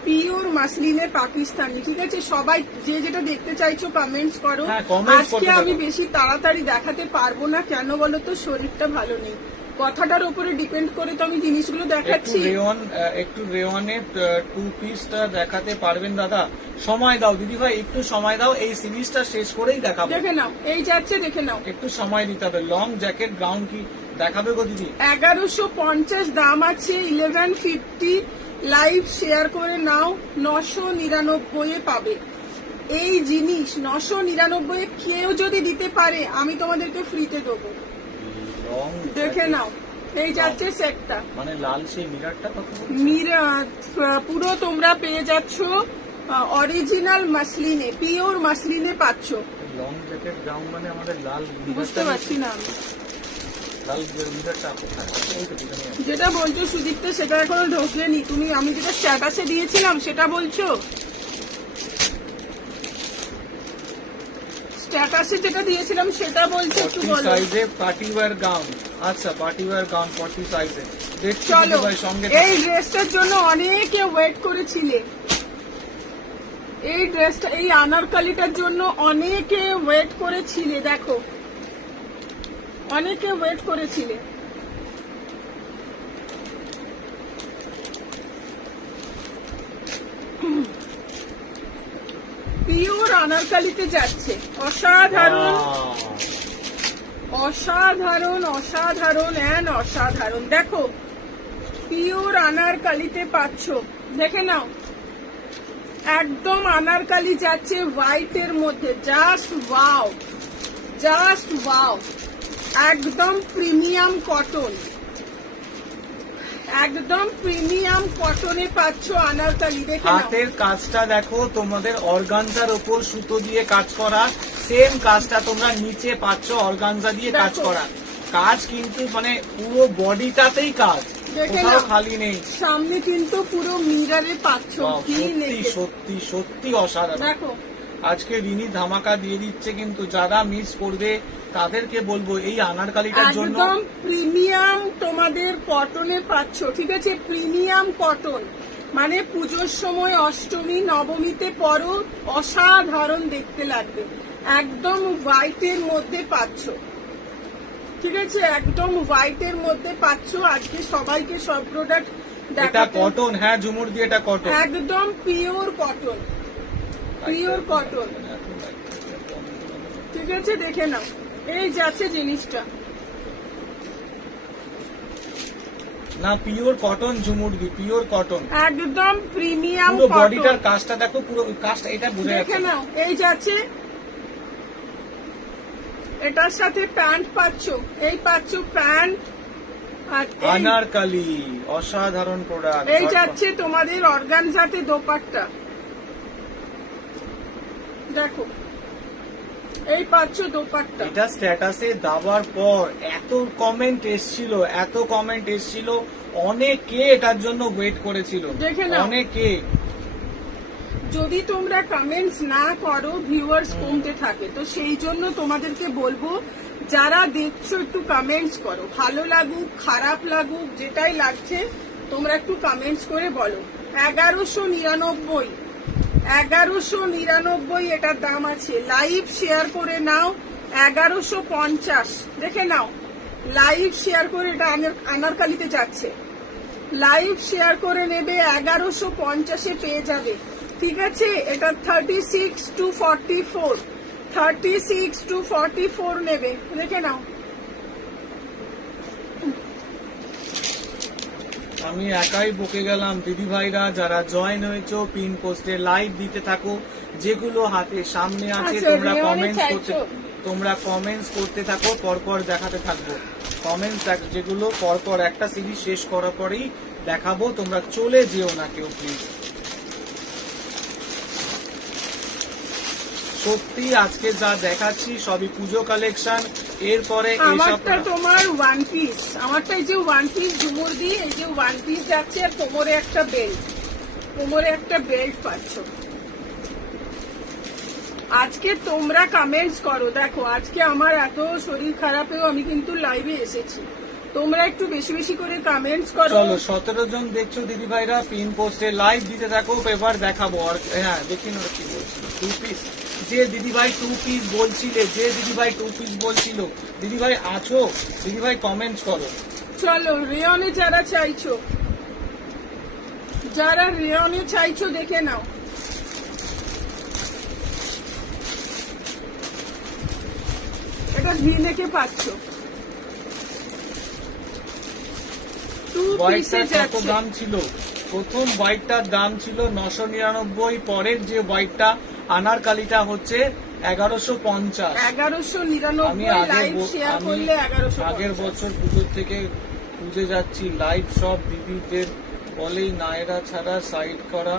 পিওর মাসলিনে পাকিস্তানি, ঠিক আছে? সবাই যে যেটা দেখতে চাইছো কমেন্টস করো। হ্যাঁ, comments আজকে করতে আমি থাকো। বেশি তাড়াতাড়ি দেখাতে পারবো না, কেন বলো তো? শরীরটা ভালো নেই, কথাটার উপরে ডিপেন্ড করে তো আমি জিনিসগুলো দেখাচ্ছি। একটু রেওয়ানে 2 পিসটা দেখাতে পারবেন দাদা? সময় দাও দিদি ভাই, একটু সময় দাও, এই সিরিজটা শেষ করেই দেখাবো। দেখে নাও, এই যাচ্ছে, দেখে নাও। একটু সময় দিতে হবে। লং জ্যাকেট গ্রাউন্ড কি দেখাবে গো দিদি? 1150 দাম আছে, 1150 লাইভ শেয়ার করে নাও, 999 পাবে এই জিনিস। 999 কেউ যদি দিতে পারে আমি তোমাদেরকে ফ্রিতে দেবো। লং দেখে নাও, এই যাচ্ছে সেটটা। মানে লাল সেই মিরারটা কত? পুরো তোমরা পেয়ে যাচ্ছ অরিজিনাল মাসলিনে, পিওর মাসলিনে পাচ্ছ। লং জ্যাকেট গ্রাউন্ড মানে আমাদের লাল বুঝতে পারছি না আমি লাল মিরারটা কোথায়? ওই তো পিছনে আছে। যেটা বলছো সুদীপ্তে, সেটা এখনো ঢোকেনি। তুমি আমি যেটা স্ট্যাটাসে দিয়েছিলাম সেটা বলছো? স্ট্যাটাসে যেটা দিয়েছিলাম সেটা বলছো? একটু 40 বলো। সাইজে পার্টি ওয়্যার গাউন। আচ্ছা, পার্টি ওয়্যার গাউন 40 সাইজে। দেখছি চলো, দিদি ভাই সঙ্গে। এই ড্রেসটার জন্য অনেকে ওয়েট করেছিলে, এই ড্রেসটা, এই আনারকালিটার জন্য অনেকে ওয়েট করেছিলে। দেখো, অনেকে ওয়েট করেছিলে। পিওর আনারকালিতে যাচ্ছে, অসাধারণ অসাধারণ অসাধারণ অ্যান্ড অসাধারণ। দেখো, পিওর আনারকালিতে পাচ্ছ, দেখে নাও। একদম আনারকালি যাচ্ছে হোয়াইটের মধ্যে, জাস্ট ওয়াও, জাস্ট ওয়াও। একদম প্রিমিয়াম কটন, একদম প্রিমিয়াম কটনে পাচ্ছ আনারকালি। দেখে নাও, হাতের কাজটা দেখো, তোমাদের অর্গানজার ওপর সুতো দিয়ে কাজ করা, সেম কাজটা তোমরা নিচে পাচ্ছ অর্গানজা দিয়ে কাজ দেখো। করা। কাজ কিন্তু মানে পুরো বডিটাতেই কাজ, দেখে কোথাও নাও, খালি নেই। সামনে কিন্তু পুরো মিরারে পাচ্ছ। বাহ, কি সত্যি নেকে। সত্যি সত্যি অসাধারণ। দেখো, আজকে রিনি ধামাকা দিয়ে দিচ্ছে, কিন্তু যারা মিস করবে তাদেরকে বলবো এই আনারকালিটার জন্য একদম প্রিমিয়াম তোমাদের কটনে পাচ্ছ, ঠিক আছে? প্রিমিয়াম কটন মানে পুজোর সময় অষ্টমী নবমীতে পরো, অসাধারণ দেখতে লাগবে। একদম হোয়াইটের মধ্যে পাচ্ছ, ঠিক আছে? একদম হোয়াইটের মধ্যে পাচ্ছ। আজকে সবাইকে সব প্রোডাক্ট এটা দেখাতে, কটন। হ্যাঁ ঝুমুর দিয়ে এটা কটন, একদম পিওর কটন, পিওর কটন, ঠিক আছে? দেখে নাও, এই যাচ্ছে জিনিসটা। না পিওর কটন ঝুমুর দি, পিওর কটন। একদম প্রিমিয়াম পুরো কটন, বডিটার কাজটা দেখো, পুরো কাজটা এটা বুঝে দেখে যাচ্ছে। নাও, এই যাচ্ছে। এটার সাথে প্যান্ট পাচ্ছ, এই পাচ্ছ প্যান্ট, আর এই- আনারকালি অসাধারণ প্রোডাক্ট। এই যাচ্ছে তোমাদের অর্গানজাতে দোপাট্টা। দেখো, এই পাচ্ছ দোপাট্টা। এটা স্ট্যাটাসে দেওয়ার পর এত কমেন্ট এসছিল, এত কমেন্ট এসছিল, অনেকে এটার জন্য ওয়েট করেছিল, দেখে নাও। অনেকে। যদি তোমরা কমেন্টস না করো ভিউয়ার্স কমতে থাকে, তো সেই জন্য তোমাদেরকে বলবো যারা দেখছো একটু কমেন্টস করো। ভালো লাগুক খারাপ লাগুক যেটাই লাগছে তোমরা একটু কমেন্টস করে বলো। 1199, 1199 এটার দাম আছে। লাইভ শেয়ার করে নাও 1150, দেখে নাও। লাইভ শেয়ার করে, এটা আনারকালিতে যাচ্ছে, লাইভ শেয়ার করে নেবে 1150-এ পেয়ে যাবে, ঠিক আছে? এটা 36 to 44, 36 to 44 নেবে, দেখে নাও। আমি একাই বকে গেলাম। দিদি ভাইরা যারা জয়েন হয়েছো, পিন পোস্টে লাইভ দিতে থাকো, যেগুলো হাতে সামনে আছে আচ্ছা, তোমরা রেওয়ানে কমেন্টস করতে, চাইছো? তোমরা কমেন্টস করতে থাকো, পরপর দেখাতে থাকবো। কমেন্টস যেগুলো পরপর একটা সিরিজ শেষ করার পরেই দেখাবো, তোমরা চলে যেও না কেউ প্লিজ। সত্যি আজকে যা দেখাচ্ছি সবই পুজো কালেকশন। এরপরে এইসব আমারটা তোমার ওয়ান পিস, আমারটা এই যে ওয়ান পিস ঝুমুর দিয়ে, এই যে ওয়ান পিস যাচ্ছে, আর কোমরে একটা বেল্ট, কোমরে একটা বেল্ট পাচ্ছ, আজকে তোমরা কমেন্টস করো। দেখো আজকে আমার এত শরীর খারাপেও আমি কিন্তু লাইভে এসেছি, তোমরা একটু বেশি বেশি করে কমেন্টস করো। চলো 17 জন দেখছো দিদি ভাইরা, পিন পোস্টে লাইভ দিতে থাকো, পেপার দেখাবো। আর হ্যাঁ দেখি না কি বলছিল, 2 পিস যে দিদি ভাই 2 পিস বলছিলে, যে দিদি ভাই 2 পিস বলছিল, দিদি ভাই আছো? দিদি ভাই কমেন্টস করো। চলো রেয়নে যারা চাইছো, যারা রেয়নে চাইছো দেখে নাও। এটা ভিনেকে পাচ্ছ, 2 পিসে হোয়াইটটার কত যাচ্ছে। দাম ছিল? প্রথম হোয়াইটটার দাম ছিল 999, পরের যে হোয়াইটটা আনারকালিটা হচ্ছে 1150। 1199 আমি লাইভ শেয়ার করলে 1150। আগের বছর পুজোর থেকে খুঁজে যাচ্ছি লাইভ, সব দিদিদের বলেই নায়রা ছাড়া সাইড করা,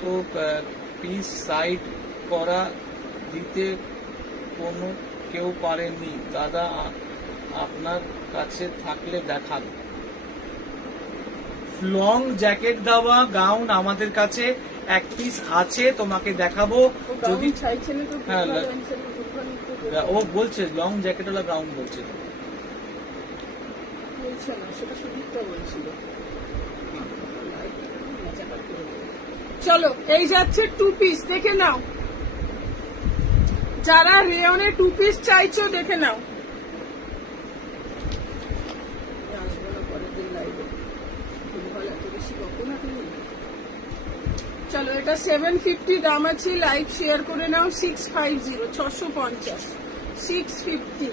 তো পিস সাইড করা দিতে কোনো কেউ পারেননি। দাদা আপনার কাছে থাকলে দেখান। লং জ্যাকেট দেওয়া গাউন আমাদের কাছে 1 পিস আছে, তোমাকে দেখাবো। যদি চাইছে না তো হ্যাঁ, বলছে ও বলছে লং জ্যাকেট ওলা গাউন বলছে। না, সেটা সুদীপ্তা বলছিল। চলো এই যাচ্ছে 2 পিস, দেখে নাও। যারা রেয়নে 2 পিস চাইছো দেখে নাও। চলো এটা 750 দাম আছে, লাইভ শেয়ার করে নাও। 650 650 650।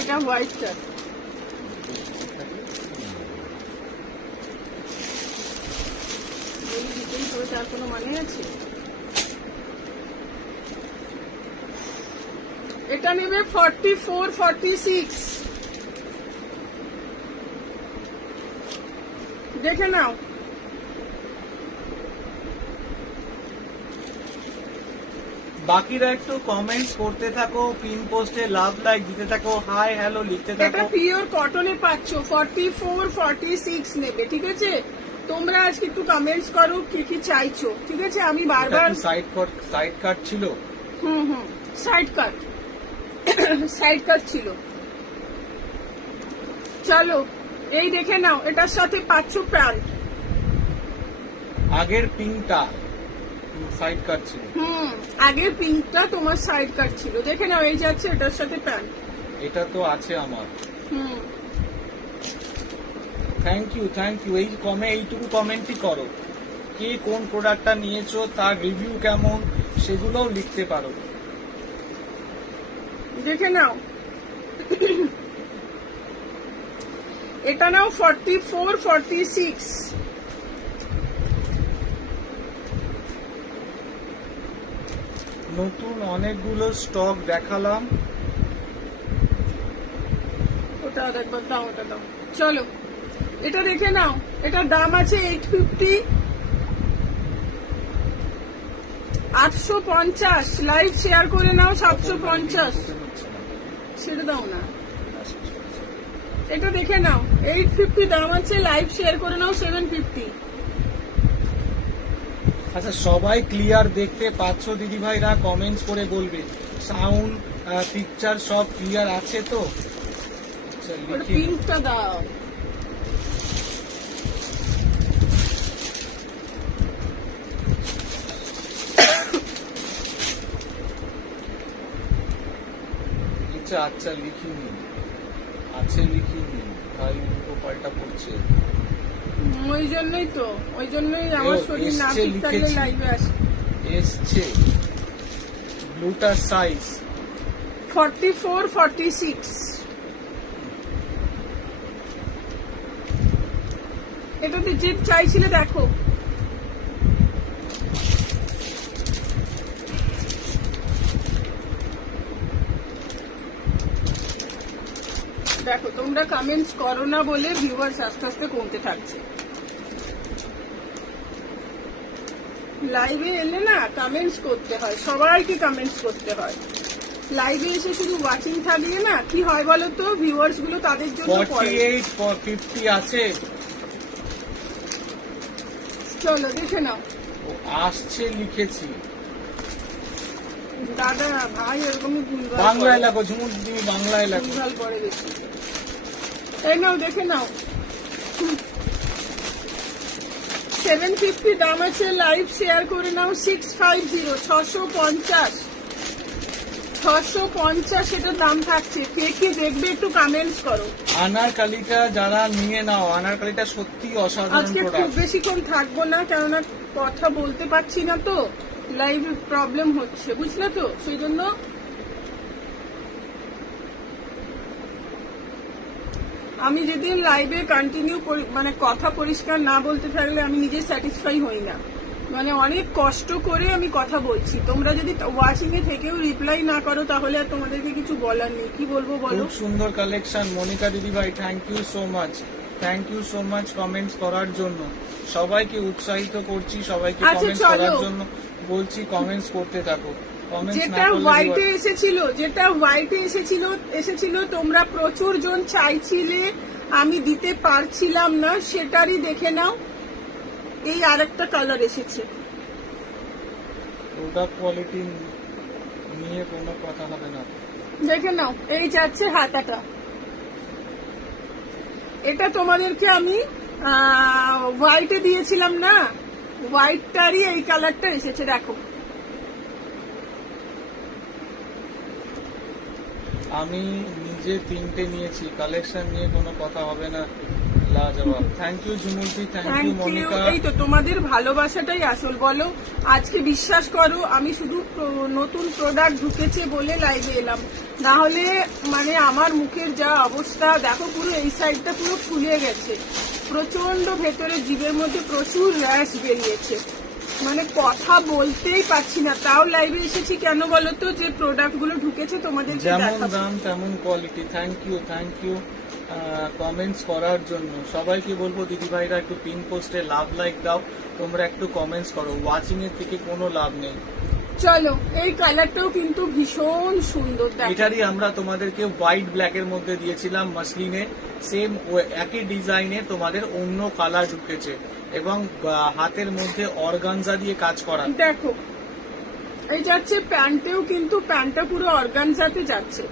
এটা হোয়াইটটা, তার কোনো মানে আছে? এটা নেবে 44 46, দেখে নাও। বাকিরা একটু কমেন্টস করতে থাকো, পিন পোস্টে লাভ লাইক দিতে থাকো, হাই হ্যালো লিখতে এটা থাকো। পিওর কটনে পাচ্ছ, 44 46 নেবে, ঠিক আছে? তোমরা আজকে একটু কমেন্টস করো কি কি চাইছো, ঠিক আছে? আমি বারবার সাইড কাট ছিল। হুম সাইড কাট সাইড কাট ছিল। চলো এই দেখে নাও, এটার সাথে পাচ্ছ প্যান্ট। আগের পিঙ্কটা সাইড কাট ছিল। আগের পিঙ্কটা তোমার সাইড কাট ছিল, দেখে নাও। এই যাচ্ছে এটার সাথে প্যান্ট। এটা তো আছে আমার। থ্যাংক ইউ এই এইটুকু কমেন্টই করো, কে কোন প্রোডাক্টটা নিয়েছো, তার রিভিউ কেমন, সেগুলোও লিখতে পারো। দেখে নাও। এটা নাও 44 46। নতুন অনেকগুলো স্টক দেখালাম। ওটা একবার দাও, ওটা দাও। চলো এটা দেখে নাও, এটার দাম আছে 850 850। লাইভ শেয়ার করে নাও 750। ছেড়ে দাও না, এটা দেখে নাও 850 দাম আছে, লাইভ শেয়ার করে নাও 750। আচ্ছা সবাই ক্লিয়ার দেখতে পাচ্ছ দিদি ভাইরা? কমেন্টস করে বলবে সাউন্ড পিকচার সব ক্লিয়ার আছে তো? পিঙ্কটা দাও। আচ্ছা লিখিনি, ভাই উল্টো পাল্টা পড়ছে। ওই জন্যই আমার শরীর না ঠিক থাকলে লাইভে আসে। এসছে ব্লুটার সাইজ 44 46। এটাতে যে চাইছিলে দেখো, দেখো তোমরা কমেন্টস করো না বলে ভিউয়ার্স আস্তে আস্তে কমতে থাকছে। লাইভে এলে না কমেন্টস করতে হয়, সবাইকে কমেন্টস করতে হয়। লাইভে এসে শুধু ওয়াচিং থাকলে না কি হয় বলো তো, ভিউয়ার্স গুলো তাদের জন্য 48 50 আছে। চলো দেখে নাও। ও আসছে লিখেছি, দাদা ভাই এরকমই ভুলভাল বাংলায় লেখো ঝুমুর দিদি, বাংলায় লেখো। ভুলভাল করে গেছি। এই নাও দেখে নাও। 750 দাম আছে, লাইভ শেয়ার করে নাও। 650 650 এটা দাম থাকছে। কে কি দেখবে একটু কমেন্টস করো। আনারকালিটা যারা নিয়ে নাও, আনারকালিটা সত্যি অসাধারণ আজকে খুব প্রোডাক্ট। বেশিক্ষণ থাকবো না, কেননা কথা বলতে পারছি না তো, লাইভে প্রবলেম হচ্ছে, বুঝলে তো, সেই জন্য আমি যেদিন লাইভে কন্টিনিউ মানে কথা পরিষ্কার না বলতে থাকলে আমি নিজে স্যাটিসফাই হই না। মানে অনেক কষ্ট করে আমি কথা বলছি, তোমরা যদি ওয়াচিং এ থেকেও রিপ্লাই না করো তাহলে আর তোমাদেরকে কিছু বলার নেই। কি বলবো বলো? খুব সুন্দর কালেকশন মনিকা দিদি ভাই, thank you so much, thank you so much comments করার জন্য। সবাইকে উৎসাহিত করছি, সবাইকে আচ্ছা, কমেন্টস চলো। করার জন্য বলছি, কমেন্টস করতে থাকো। কমেন্টস না যেটা করলে হোয়াইটে এসেছিল তোমরা প্রচুর জন চাইছিলে, আমি দিতে পারছিলাম না, সেটারই দেখে নাও। এই আরেকটা কালার এসেছে। প্রোডাক্ট কোয়ালিটি নিয়ে কোনো কথা হবে না। দেখে নাও, এই যাচ্ছে হাতাটা। এটা তোমাদেরকে আমি হোয়াইটে দিয়েছিলাম না, হোয়াইটটারই এই কালারটা এসেছে, দেখো। আমি নিজে 3টে নিয়েছি, কালেকশন নিয়ে কোনো কথা হবে না, লাজবাব। থ্যাংক ইউ ঝুমুরদি, thank you thank you. Monika. এই তো তোমাদের ভালোবাসাটাই আসল, বলো। আজকে বিশ্বাস করো আমি শুধু নতুন প্রোডাক্ট ঢুকেছে বলে লাইভে এলাম, না হলে মানে আমার মুখের যা অবস্থা দেখো, পুরো এই সাইডটা পুরো ফুলে গেছে, প্রচন্ড ভেতরে জিভের মধ্যে প্রচুর র্যাশ বেরিয়েছে, মানে কথা বলতেই পারছি না। তাও লাইভে এসেছি কেন বলো তো, যে প্রোডাক্ট গুলো ঢুকেছে তোমাদেরকে যেমন দেখাবো। দাম তেমন কোয়ালিটি। থ্যাংক ইউ কমেন্টস করার জন্য। সবাইকে বলবো দিদি ভাইরা একটু পিন পোস্টে লাভ লাইক দাও, তোমরা একটু কমেন্টস করো, ওয়াচিং এর থেকে কোনো লাভ নেই। চলো, এই কালারটাও কিন্তু ভীষণ সুন্দর, দেখো। এটারই আমরা তোমাদেরকে হোয়াইট ব্ল্যাক এর মধ্যে দিয়েছিলাম মাসলিনে, সেম একই ডিজাইনে তোমাদের অন্য কালার ঢুকেছে এবং হাতের মধ্যে অর্গানজা দিয়ে কাজ করা। দেখো, এই যাচ্ছে প্যান্টেও, কিন্তু প্যান্টটা পুরো অর্গানজাতে যাচ্ছে।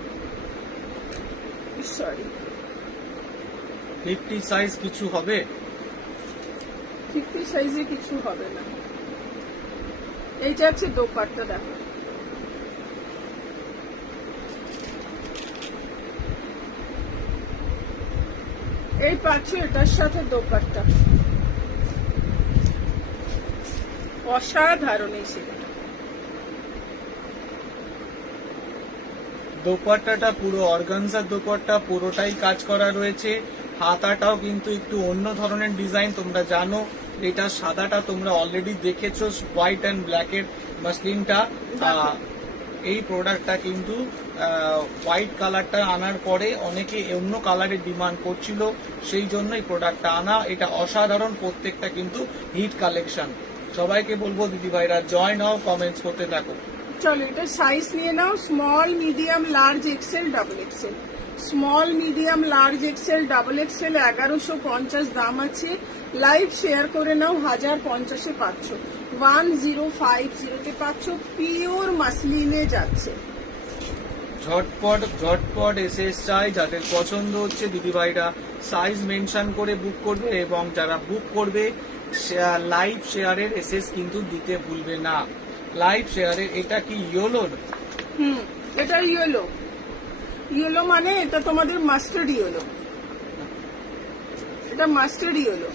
সরি, 50 সাইজ কিছু হবে? 50 সাইজে কিছু হবে না। এই যাচ্ছে দোপাট্টা, দেখো। এই পাচ্ছ এটার সাথে দোপাট্টা, অসাধারণ এই সেটা। দোপাট্টাটা পুরো অর্গানজার দোপাট্টা, পুরোটাই কাজ করা রয়েছে। হাতাটাও কিন্তু একটু অন্য ধরনের ডিজাইন, তোমরা জানো এটা সাদাটা তোমরা অলরেডি দেখেছো, হোয়াইট অ্যান্ড ব্ল্যাক এর মাসলিনটা। এই প্রোডাক্টটা কিন্তু হোয়াইট কালারটা আনার পরে অনেকে অন্য কালারের ডিমান্ড করছিল, সেই জন্য এই প্রোডাক্টটা আনা। এটা অসাধারণ, প্রত্যেকটা কিন্তু হিট কালেকশন। সবাইকে বলবো দিদি ভাইরা জয়েন হও, কমেন্টস করতে থাকো। চলো, এটা সাইজ নিয়ে নাও। Small, medium, large, XL, double XL. Small, medium, large, XL, double XL 1150 দাম আছে। লাইভ শেয়ার করে নাও, 1050-এ পাচ্ছ, 1050-তে পাচ্ছ। পিওর মাসলিনে যাচ্ছে। ঝটপট এসএস চাই, যাদের পছন্দ হচ্ছে দিদি ভাইরা সাইজ মেনশন করে বুক করবে, এবং যারা বুক করবে লাইভ শেয়ারের এসএস কিন্তু দিতে ভুলবে না। লাইভ শেয়ারের এটা কি ইয়েলো? এটা ইয়েলো। ইয়েলো মানে এটা তোমাদের মাস্টার্ড ইয়েলো, এটা মাস্টার্ড ইয়েলো।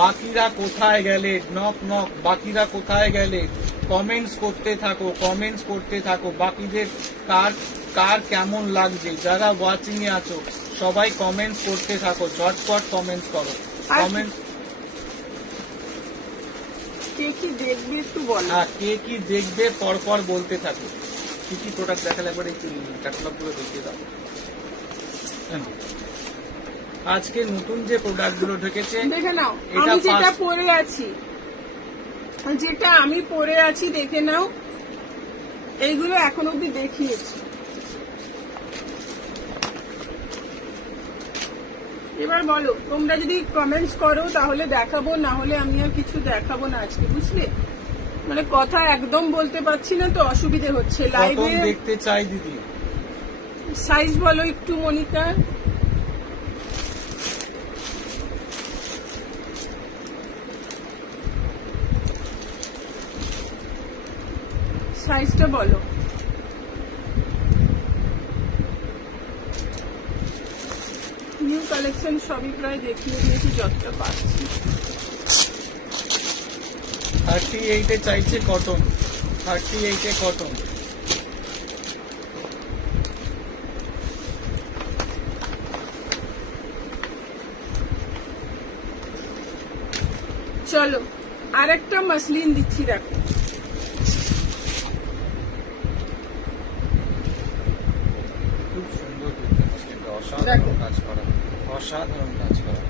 বাকিরা কোথায় গেলে? নক নক, বাকিরা কোথায় গেলে? কমেন্টস করতে থাকো। বাকিদের কার কেমন লাগছে, যারা ওয়াচিং এ আছো সবাই কমেন্টস করতে থাকো, ঝটপট কমেন্টস করো। কমেন্ট কে কি দেখবে একটু বলো। কে কি দেখবে পরপর বলতে থাকো। কি কি প্রোডাক্ট দেখালে একবার একটু ক্যাটালগ গুলো দেখিয়ে দাও। আজকে নতুন যে প্রোডাক্ট গুলো ঢুকেছে দেখে নাও। আমি যেটা পরে আছি দেখে নাও। এইগুলো এখন অব্দি দেখিয়েছি। এবার বলো, তোমরা যদি কমেন্টস করো তাহলে দেখাবো, না হলে আমি আর কিছু দেখাবো না আজকে, বুঝলে? মানে কথা একদম বলতে পারছি না তো, অসুবিধে হচ্ছে লাইভে। দেখতে চাই দিদি, সাইজ বলো একটু মনিকা। সাইজটা বলো। নিউ কালেকশন সবই প্রায় দেখিয়ে দিয়েছি যতটা পাচ্ছি। 38 চাইছে কটন, 38 কটন। চলো আরেকটা মাসলিন দিচ্ছি, দেখো। খুব সুন্দর দেখতে, অসাধারণ কাজ করা, অসাধারণ কাজ করা।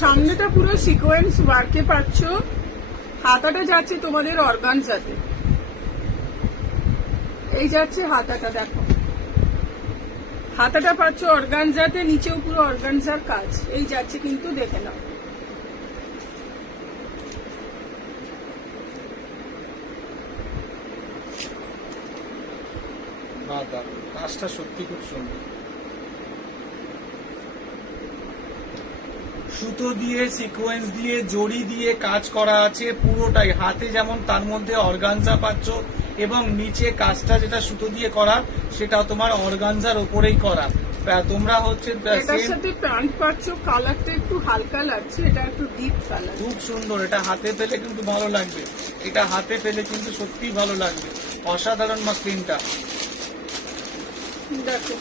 সামনেটা পুরো সিকোয়েন্স ওয়ার্কে পাচ্ছ, হাতাটা যাচ্ছে তোমাদের অর্গানজাতে। এই যাচ্ছে হাতাটা, দেখো হাতাটা পাচ্ছ অর্গানজাতে, নিচেও পুরো অর্গানজার কাজ। এই যাচ্ছে কিন্তু, দেখে নাও। কাজটা সত্যি খুব সুন্দর। সুতো দিয়ে, সিকোয়েন্স দিয়ে, জড়ি দিয়ে কাজ করা আছে পুরোটাই, হাতে যেমন তার মধ্যে অর্গানজা পাচ্ছ, এবং নিচে কাজটা যেটা সুতো দিয়ে করা সেটা তোমার অর্গানজার ওপরেই করা। তোমরা হচ্ছে এটার সাথে প্যান্ট পাচ্ছ, কালারটা একটু হালকা লাগছে, এটা একটু ডিপ কালার। খুব সুন্দর, এটা হাতে পেলে কিন্তু ভালো লাগবে, এটা হাতে পেলে কিন্তু সত্যিই ভালো লাগবে। অসাধারণ মাসলিনটা, দেখো।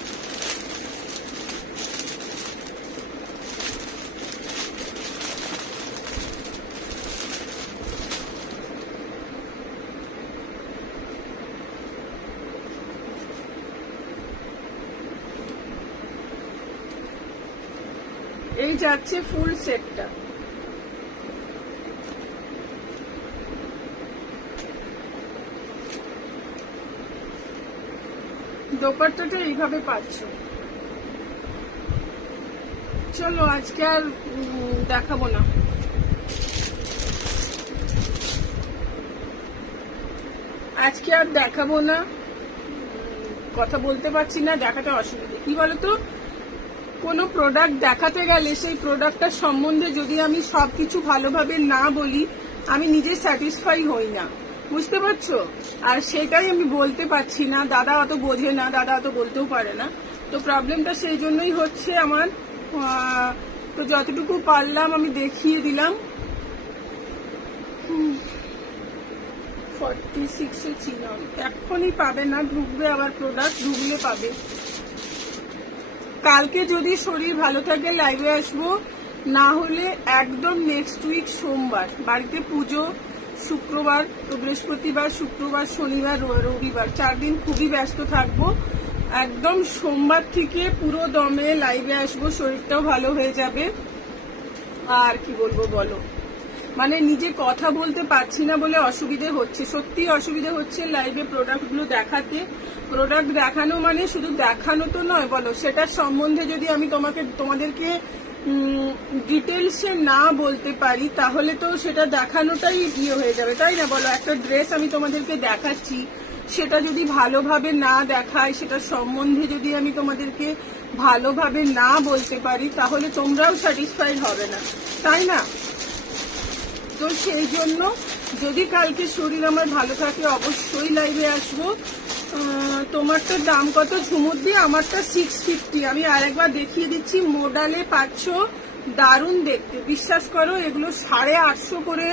এই যাচ্ছে ফুল সেটটা। দোপাট্টাটা এইভাবে পাচ্ছ। চলো আজকে আর দেখাবো না। আজকে আর দেখাবো না, কথা বলতে পারছি না, দেখাতে অসুবিধা। কি বলতো, কোনো প্রোডাক্ট দেখাতে গেলে সেই প্রোডাক্টটার সম্বন্ধে যদি আমি সবকিছু ভালোভাবে না বলি, আমি নিজে স্যাটিসফাই হই না, বুঝতে পারছো? আর সেটাই আমি বলতে পারছি না। দাদা অত বোঝে না, দাদা অত বলতেও পারে না, তো প্রবলেমটা সেই জন্যই হচ্ছে আমার। তো যতটুকু পারলাম আমি দেখিয়ে দিলাম। 46 চিনন এখনই পাবে না, ঢুকবে আবার প্রোডাক্ট, ঢুকলে পাবে। কালকে যদি শরীর ভালো থাকে লাইভে আসবো, না হলে একদম নেক্সট উইক সোমবার। বাড়িতে পুজো, শুক্রবার তো, বৃহস্পতিবার, শুক্রবার, শনিবার, রবিবার, 4 দিন খুবই ব্যস্ত থাকবো। একদম সোমবার থেকে পুরো দমে লাইভে আসবো, শরীরটাও ভালো হয়ে যাবে। আর কি বলবো বলো, মানে নিজে কথা বলতে পারছি না বলে অসুবিধে হচ্ছে, সত্যি অসুবিধে হচ্ছে লাইভে প্রোডাক্টগুলো দেখাতে। প্রোডাক্ট দেখানো মানে শুধু দেখানো তো নয়, বলো সেটার সম্বন্ধে যদি আমি তোমাদেরকে ডিটেলসে না বলতে পারি তাহলে তো সেটা দেখানোটাই ইয়ে হয়ে যাবে, তাই না বলো? একটা ড্রেস আমি তোমাদেরকে দেখাচ্ছি, সেটা যদি ভালোভাবে না দেখায়, সেটার সম্বন্ধে যদি আমি তোমাদেরকে ভালোভাবে না বলতে পারি, তাহলে তোমরাও স্যাটিসফাইড হবে না, তাই না? তো সেই জন্য যদি কালকে শরীর আমার ভালো থাকে অবশ্যই লাইভে আসবো। তোমারটা দাম কত ঝুমুর দিয়ে? আমারটা 650। আমি আরেকবার দেখিয়ে দিচ্ছি, মোডালে পাচ্ছ, দারুণ দেখতে, বিশ্বাস করো। এগুলো 850 করে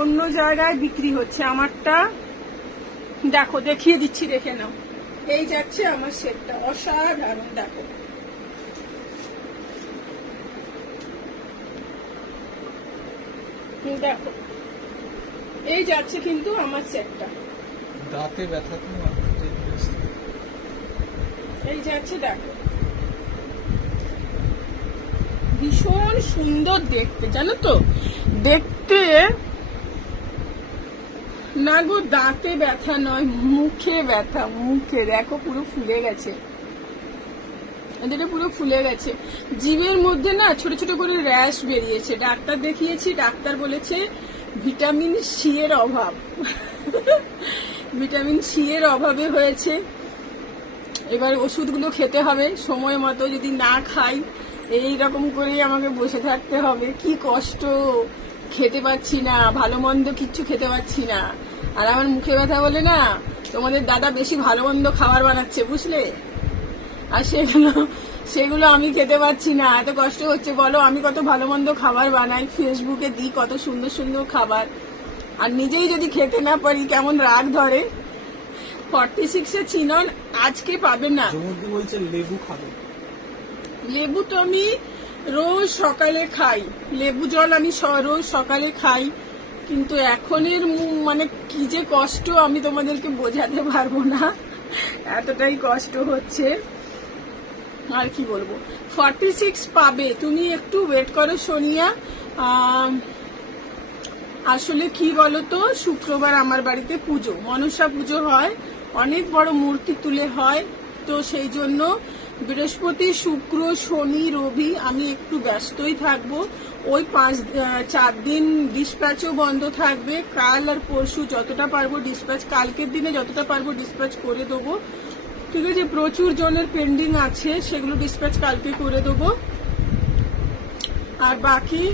অন্য জায়গায় বিক্রি হচ্ছে, আমারটা দেখো দেখিয়ে দিচ্ছি, দেখে নাও। এই যাচ্ছে আমার সেটটা, অসাধারণ। দেখো দেখো, এই যাচ্ছে কিন্তু আমার সেটটা। দাঁতে ব্যথা তো, এই যাচ্ছে, দেখো ভীষণ সুন্দর দেখতে, জানো তো? দেখতে না গো, দাঁতে ব্যথা নয়, মুখে ব্যথা। মুখে দেখো পুরো ফুলে গেছে, এদের পুরো ফুলে গেছে। জিভের মধ্যে না ছোট ছোট করে র্যাশ বেরিয়েছে। ডাক্তার দেখিয়েছি, ডাক্তার বলেছে ভিটামিন সি এর অভাব। ভিটামিন সি এর অভাবে হয়েছে। এবার ওষুধগুলো খেতে হবে সময় মতো, যদি না খাই এইরকম করেই আমাকে বসে থাকতে হবে। কি কষ্ট, খেতে পাচ্ছি না, ভালো মন্দ কিচ্ছু খেতে পাচ্ছি না। আর আমার মুখে ব্যথা বলে না, তোমাদের দাদা বেশি ভালো মন্দ খাবার বানাচ্ছে, বুঝলে? আর সেগুলো আমি খেতে পাচ্ছি না, এত কষ্ট হচ্ছে। বলো, আমি কত ভালো মন্দ খাবার বানাই, ফেসবুকে দিই কত সুন্দর সুন্দর খাবার, আর নিজেই যদি খেতে না পারি কেমন রাগ ধরে। 46 চিনন আজকে পাবেন না। বলছে লেবু খাবে। লেবু তো আমি রোজ সকালে খাই, লেবু জল আমি রোজ সকালে খাই, কিন্তু এখনের মানে কি যে কষ্ট আমি তোমাদেরকে বোঝাতে পারবো না, এতটাই কষ্ট হচ্ছে। আর কি বলবো, 46 পাবে, তুমি একটু ওয়েট করো সোনিয়া। আসলে কি বলতো, শুক্রবার আমার বাড়িতে পুজো, মনসা পুজো হয়, অনেক বড় মূর্তি তুলে হয়, তো সেই জন্য বৃহস্পতি শুক্র শনি রবি আমি একটু ব্যস্তই থাকবো। ওই 4 দিন ডিসপ্যাচও বন্ধ থাকবে। কাল আর পরশু যতটা পারবো ডিসপ্যাচ, কালকের দিনে যতটা পারবো ডিসপ্যাচ করে দেবো, ঠিক আছে? প্রচুর জনের পেন্ডিং আছে, সেগুলো ডিসপ্যাচ কালকে করে দেবো। আর বাকি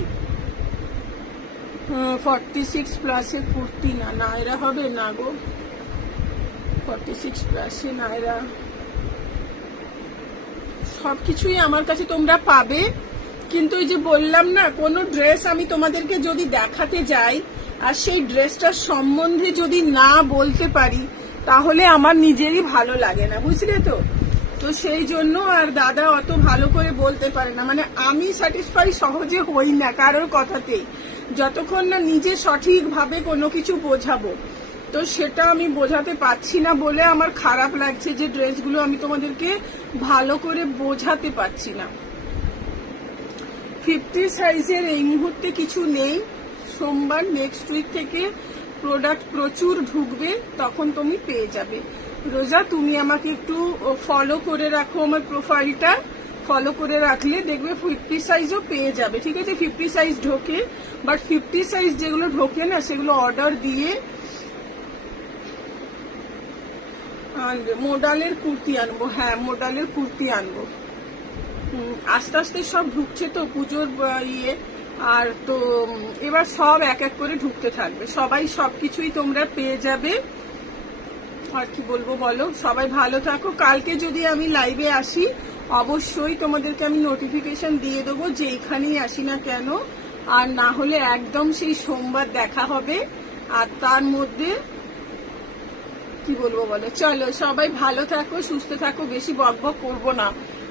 46 প্লাসে কুর্তি না, নায়রা হবে না গো, 46 প্লাসে নায়রা সবকিছুই আমার কাছে তোমরা পাবে। কিন্তু ওই যে বললাম না, কোনো ড্রেস আমি তোমাদেরকে যদি দেখাতে যাই আর সেই ড্রেসটার সম্বন্ধে যদি না বলতে পারি তাহলে আমার নিজেরই ভালো লাগে না, বুঝলে তো? তো সেই জন্য আর দাদা অত ভালো করে বলতে পারে না, মানে আমি স্যাটিসফাই সহজে হই না কারোর কথাতেই, যতক্ষণ না নিজে সঠিকভাবে কোনো কিছু বোঝাবো। তো সেটা আমি বোঝাতে পারছি না বলে আমার খারাপ লাগছে যে ড্রেসগুলো আমি তোমাদেরকে ভালো করে বোঝাতে পারছি না। 50 সাইজের এই মুহূর্তে কিছু নেই। সোমবার নেক্সট উইক থেকে প্রোডাক্ট প্রচুর ঢুকবে, তখন তুমি পেয়ে যাবে। রোজা, তুমি আমাকে একটু ফলো করে রাখো, আমার প্রোফাইলটা ফলো করে রাখলে দেখবে 50 সাইজও পেয়ে যাবে, ঠিক আছে? 50 সাইজ ঢোকে, বাট 50 সাইজ যেগুলো ঢোকে না সেগুলো অর্ডার দিয়ে মোডালের কুর্তি আনবো। হ্যাঁ, মোডালের কুর্তি আনবো। আস্তে আস্তে সব ঢুকছে তো পুজোর ইয়ে, আর তো এবার সব এক এক করে ঢুকতে থাকবে, সবাই সবকিছুই তোমরা পেয়ে যাবে। আর কি বলবো বলো, সবাই ভালো থাকো। কালকে যদি আমি লাইভে আসি অবশ্যই তোমাদেরকে আমি নোটিফিকেশন দিয়ে দেবো যে এখানেই আসি না কেন, আর না হলে একদম সেই সোমবার দেখা হবে। আর তার মধ্যে কি বলবো বলো, চলো সবাই ভালো থাকো, সুস্থ থাকো, বেশি বকবক করবো না,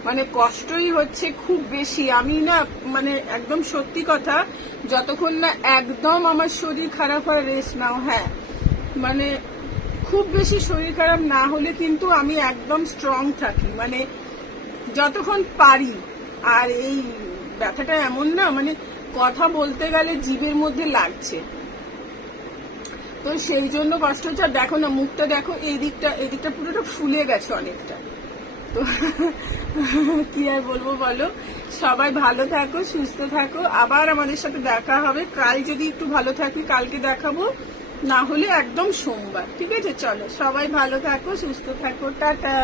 মানে কষ্টই হচ্ছে খুব বেশি। আমি না মানে একদম সত্যি কথা, যতক্ষণ না একদম আমার শরীর খারাপ হয় রেস্ট নাও। হ্যাঁ, মানে খুব বেশি শরীর খারাপ না হলে কিন্তু আমি একদম স্ট্রং থাকি, মানে যতক্ষণ পারি। আর এই ব্যথাটা এমন না, মানে কথা বলতে গেলে জিভের মধ্যে লাগছে, তো সেই জন্য কষ্ট হচ্ছে। আর দেখো না, মুখটা দেখো, এই দিকটা পুরোটা ফুলে গেছে অনেকটা। তো কি আর বলবো বলো, সবাই ভালো থাকো, সুস্থ থাকো। আবার আমাদের সাথে দেখা হবে কাল, যদি একটু ভালো থাকি কালকে দেখাবো, না হলে একদম সোমবার, ঠিক আছে? চলো সবাই ভালো থাকো, সুস্থ থাকো, টাটা।